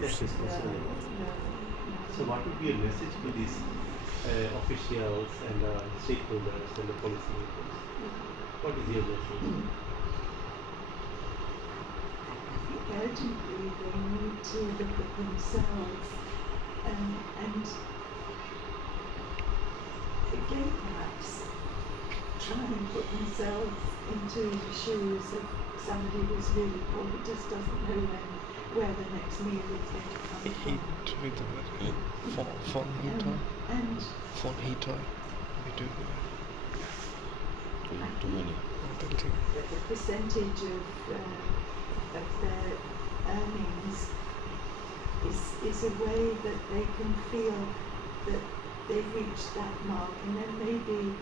That's responsibility. So, what would be your message to these officials and stakeholders and the policymakers? What is your message? Urgently, they need to look at themselves and again, perhaps try and put themselves into the shoes of somebody who's really poor who just doesn't know where the next meal is going to come from. Phone heater. And Phone heater. We do Too many. the percentage of their earnings is a way that they can feel that they've reached that mark, and then maybe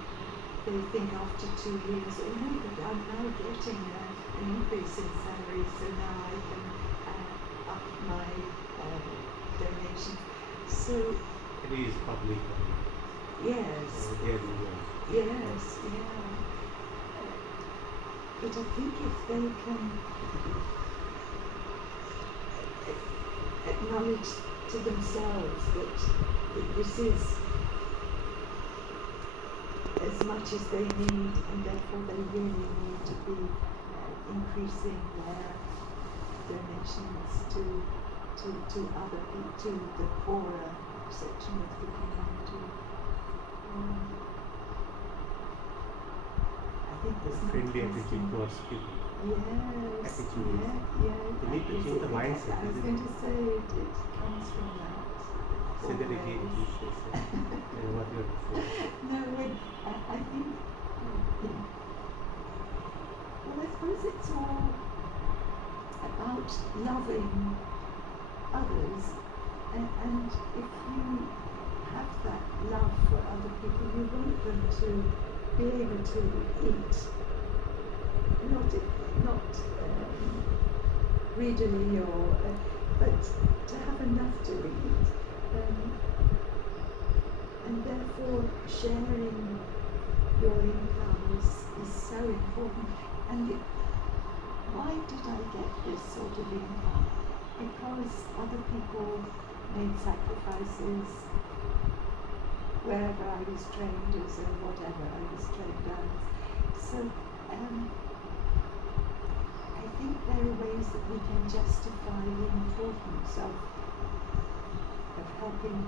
they think after 2 years, oh no, but I'm now getting an increase in salary, so now I can up my donation. So It is public money. yes, They are doing yes, yeah. But I think if they can acknowledge to themselves that this is as much as they need, and therefore they really need to be increasing their donations to other people, to the poorer section of the community. I think there's no friendly attitude question. towards people. Yes, Attitude is- yeah. You need to Is change the it- mindset, I was isn't going it? to say it comes from that. Say that again, always. please. What you have to say. No, I think, well, I suppose it's all about loving others, and if you have that love for other people, you want them to be able to eat, not greedily or, but to have enough to eat. And therefore sharing your income is so important. And why did I get this sort of income? Because other people made sacrifices wherever I was trained as or whatever I was trained as. So I think there are ways that we can justify the importance of helping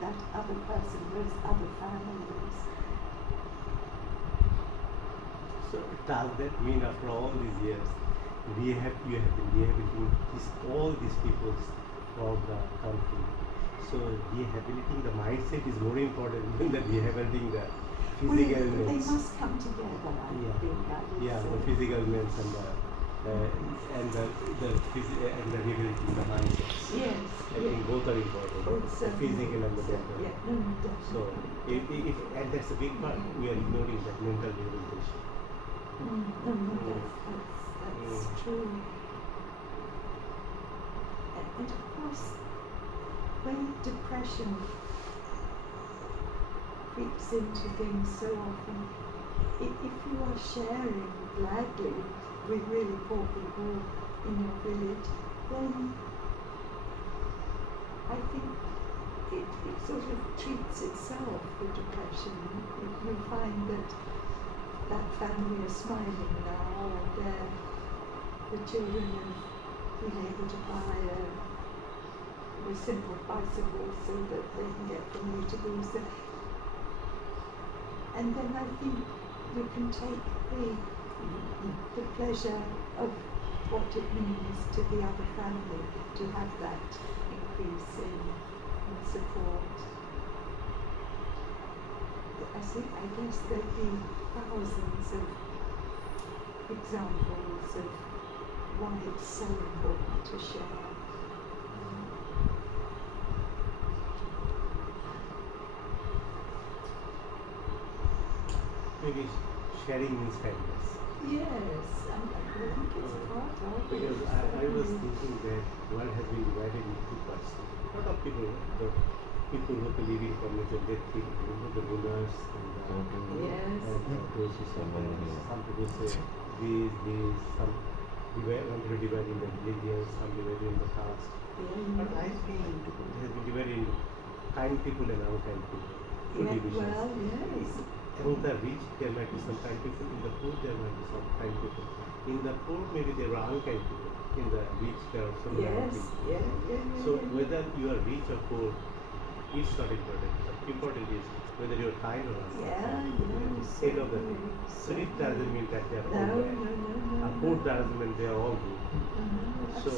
that other person, those other families. So does that mean after all these years, we have been rehabilitating all these people throughout the country? So rehabilitating the mindset is more important than the rehabilitating the physical Well, they means. must come together, I Yeah. think. I would Yeah, say. the physical means and the rehabilitating the mindset. Yes. I think both are important. The physical and the mental. Yeah, no, definitely. So if and that's a big part, we are ignoring that mental rehabilitation. No, that's true. And of course, when depression creeps into things so often, if you are sharing gladly with really poor people in your village, then I think it sort of treats itself, the depression. You find that family are smiling now, and the children have been able to buy a simple bicycle so that they can get from A to B. So, and then I think you can take the pleasure of what it means to the other family to have that increase in support. I guess there'd be thousands of examples of why it's so important to share. Maybe sharing means kindness. Yes, I think it's part of it. Because I was thinking that world has been divided into two parts. A lot of people, the people who believe in communism, they think the rulers and Yes. those who suffer. Some people say this, some wanted to divide in the religions, some divided in the caste. But I think it has been divided into kind people and unkind people. Two Yeah, divisions. well, yes. Among the rich, there might be some kind people. In the poor, there might be some kind people. In the poor, maybe there are unkind people. In the rich, there are some kind Yes, people. yeah. So whether you are rich or poor, it's not important. The important is whether you are kind or not. Yeah, End of the day. So it doesn't mean that they are all No, bad. no. Poor doesn't mean they are all good. So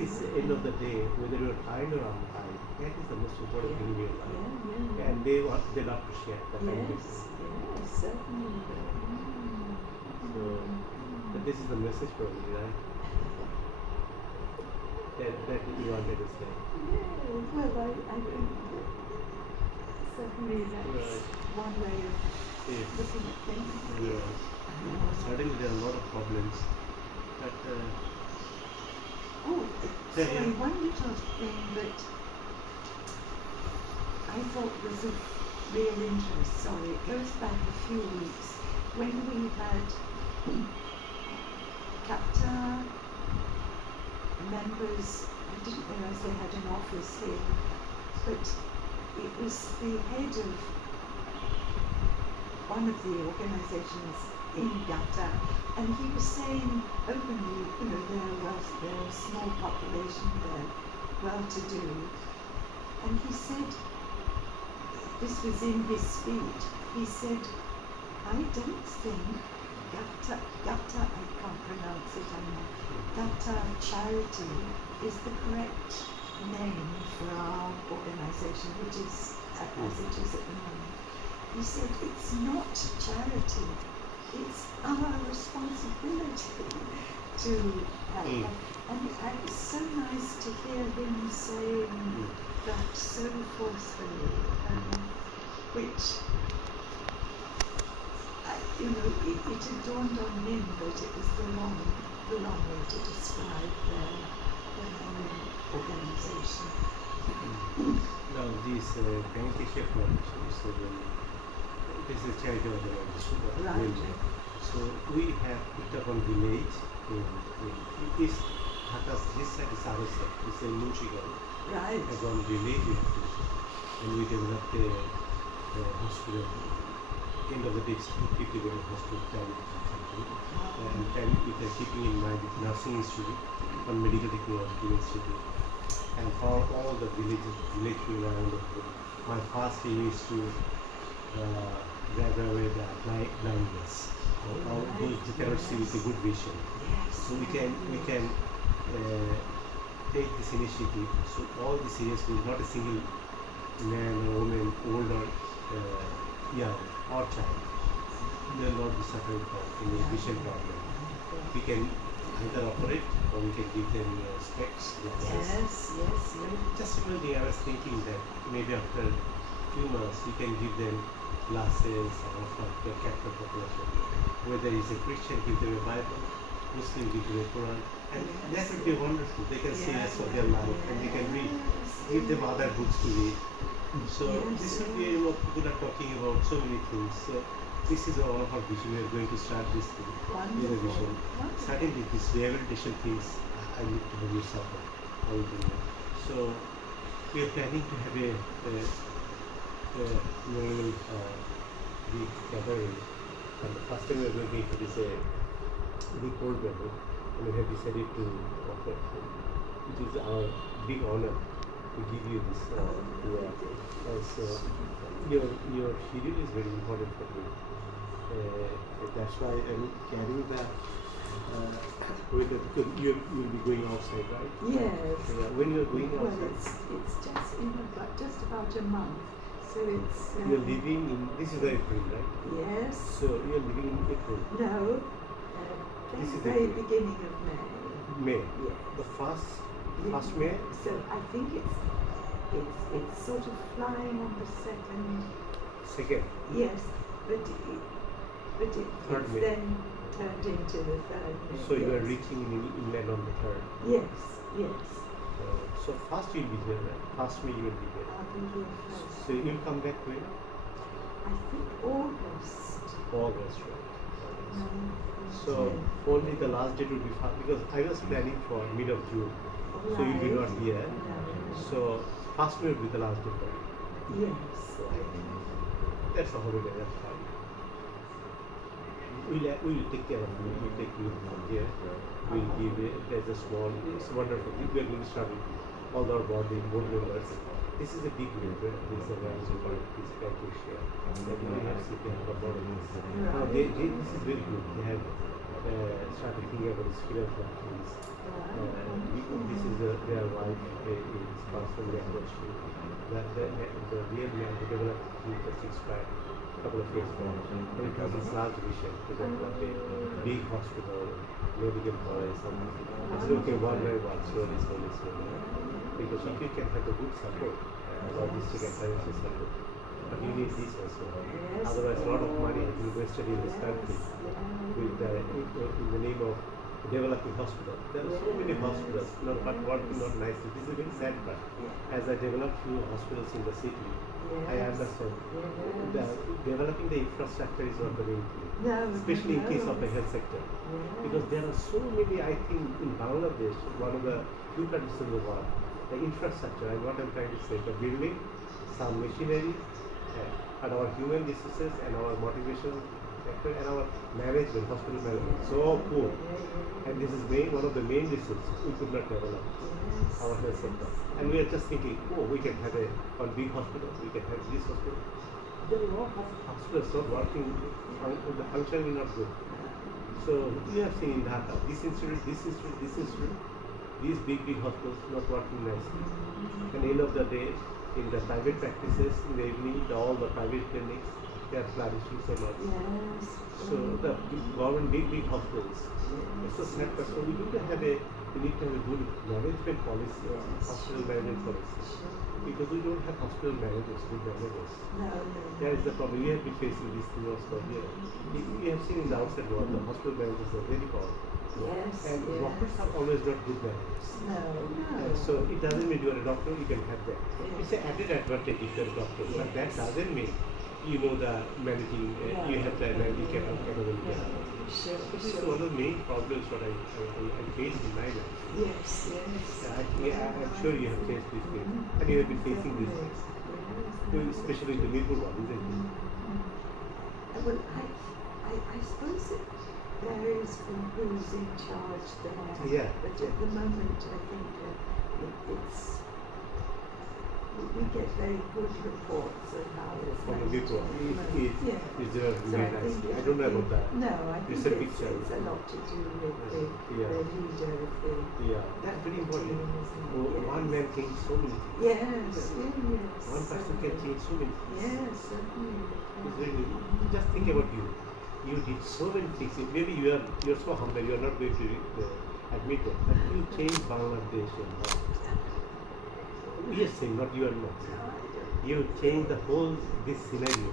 it's end of the day, whether you are kind or unkind, that is the most important thing in your life. Yeah. And they love to share the kindness. Yes, certainly. So but this is the message probably, right? That you wanted to say. Well, I think that certainly that's Right. one way of Yes. looking at things. Yes. Certainly there are a lot of problems. But Oh, Yeah, sorry, yeah. one little thing that I thought was of real interest, sorry, it goes back a few weeks when we had CAPTA members. I didn't realise they had an office here, but it was the head of one of the organisations in GATA, and he was saying openly, they're a small population, they're well-to-do, and he said, this was in his speech, he said, I don't think GATA, I can't pronounce it, I know, GATA Charity is the correct name for our organisation, which is as it is at the moment. He said, it's not charity, it's our responsibility to help. And it was so nice to hear him saying that so forcefully, which, it had dawned on him that it was the wrong way to describe their organisation. now this Beneficia Foundation, so this is a charity organization. Right. So we have picked up on village in East Dhaka's this side is our side. It's in Munchigal. Right. As on village we have to, and we developed a hospital. End of the day, it's 50-bed hospital plan something. And we are keeping in mind the nursing institute or medical technology institute. And for all the village people around the world, my first aim is to drive away the blindness or those who cannot see with a good vision. Yes. So we can take this initiative. So all the seniors, not a single man or woman, old or young or child, they will not be suffering from any vision problem. We can either operate or we can give them specs, glasses. Yes. Just one day I was thinking that maybe after a few months we can give them glasses or for the captive population. Whether it's a Christian, give them a Bible, Muslim, give them a Quran, and that would be wonderful. They can see us for their life and they can read. Give them other books to read. So this would be, people are talking about so many things. So this is one of our vision. We are going to start this thing. This is a vision. Certainly, this rehabilitation things, I need to have your support. I will do that. So we are planning to have a normal big gathering. And the first time we are going to make it is a big cold gathering, and we have decided to offer. It is our big honor to give you this. So your schedule is very important for me. That's why I'm carrying the because you will be going outside, right? Yes. Yeah, when you are going Well, outside, it's just just about a month, so it's. you are living in. This is the April, right? Yes. So you are living in April, No. This is Very April. beginning of May. May. Yes. The first May. So I think it's sort of flying on the second. Second. Yes, but it's Third May. then turned into the third May. So you are yes. reaching in England on the third. Yes. So first you will be there, right? First May you will be there. I'll be here first. So you will come back when? I think August. August, right? So only the last date would be far because I was planning for mid of June. So you'll be not here. So first May would be the last day for you. Yes. That's a holiday, that's fine. We'll take care of you. We'll take you from here. We'll give it as a small, it's wonderful. We are going to start with all our board members. This is a big river. This is a very important piece of Asia. That we have seen they have a lot of this. Now, this is very good. They have started thinking about this philanthropy. This is their wife is constantly approached me. The real man who developed he just expired a couple of years back. And it was his large vision to develop a big hospital, medical college, something. I said, okay, one by one, slowly. Because if you can have the good support, logistic and financial support, but you need this also. Otherwise, a lot of money has been wasted in this country with in the name of developing hospital. There are so many hospitals, but working not nicely. This is a very sad part. As I develop few hospitals in the city, I understand developing the infrastructure is not the main thing, especially in case of the health sector. Because there are so many, I think, in Bangladesh, one of the few countries in the world, the infrastructure, and what I'm trying to say, the building, some machinery, and our human resources and our motivation factor and our management, hospital management, so poor. And this is one of the main reasons we could not develop our health sector. And we are just thinking, oh, we can have one big hospital, we can have this hospital. There are a lot of hospitals not working, the function is not good. So we have seen in Dhaka, this institute, these big hospitals not working nicely. And end of the day, in the private practices, in the evening, all the private clinics, they are flourishing so much. So the government big hospitals, it's a sad part. So we need to have a good management policy, hospital management policy. Because we don't have hospital managers, good managers. That is the problem. We have been facing this thing also here. We have seen in the outside world, the hospital managers are very powerful. And doctors are always not good managers. So it doesn't mean you are a doctor, you can have that. It's an added advantage if you are a doctor, but that doesn't mean you know the managing, you have the managing capability. This is one of the main problems what I face in my life. I'm sure you have faced these things, and you have been facing these things, especially in the Mirpur one, isn't it? Well, I suppose it varies from who's in charge there. But at the moment, I think we get very good reports of how it's From the managed Mirpur, at the moment. it's very So I nice. think I don't know about that. No, I It's think a picture. it's a lot to do with the leader of the That's very important. team, isn't it? One man can change so many things. Yes. One person can change so many things. Yes, certainly. It's very good. Just think about you. You did so many things. Maybe you're so humble. You are not going to admit that. But you changed Bangladesh and all. We are saying, not you are not saying. You changed the whole this scenario,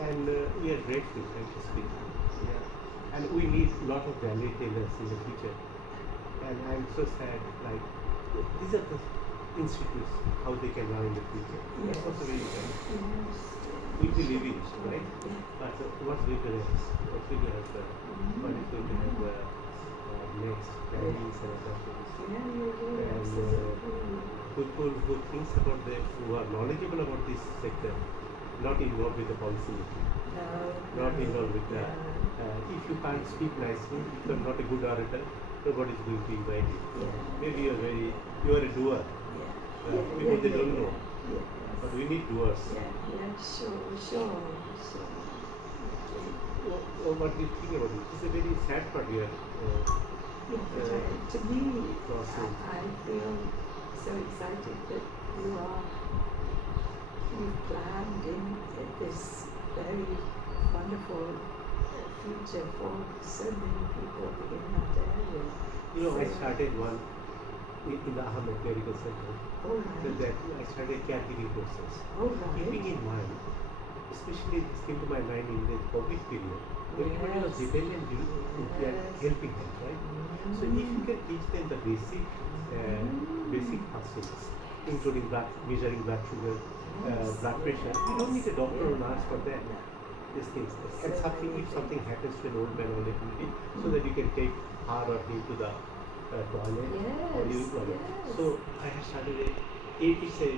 and we are grateful, frankly speaking. And we need a lot of value tailors in the future. And I'm so sad. Like these are the institutes how they can run in the future. That's also very important. We believe in it, right? But what's going to next? What's going to happen? What is going to happen next? Plannings and other things. And people who thinks about who are knowledgeable about this sector, not involved with the policy making, not involved with the. If you can't speak nicely, if you are not a good orator, nobody is going to invite you. Maybe you are a doer. People they don't know. But we need doers. Sure. What do you think about it? It's a very sad part here. To me, I feel so excited that you've planned in this very wonderful future for so many people in that area. I started one in the Ahmed Medical Center. That I started caregiving courses. Keeping in mind, especially this came to my mind in the COVID period, everybody was dependent on helping hands, right? So if you can teach them the basic first things, including measuring blood sugar, blood pressure, you don't need a doctor or nurse for that. these things. And something, if something happens to an old man or little kid, so that you can take her or him to the toilet or you Yes, toilet. yes. So I have started it's a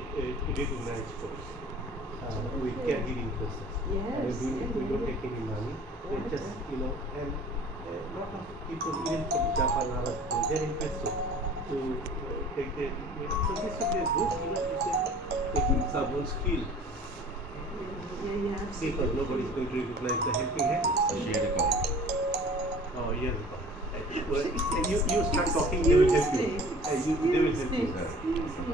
recognized course with Okay. caregiving process. And Yes, we don't yeah. take any money. We Right. just, and a lot of people, even from Japan, they're interested to take the. So this would be a good, it's taking someone's skill Yeah, absolutely. because nobody is going to recognize the helping hand. She had a call. Oh, yes. Well, you start talking, they will help you. Excuse me. They will help you. Excuse me.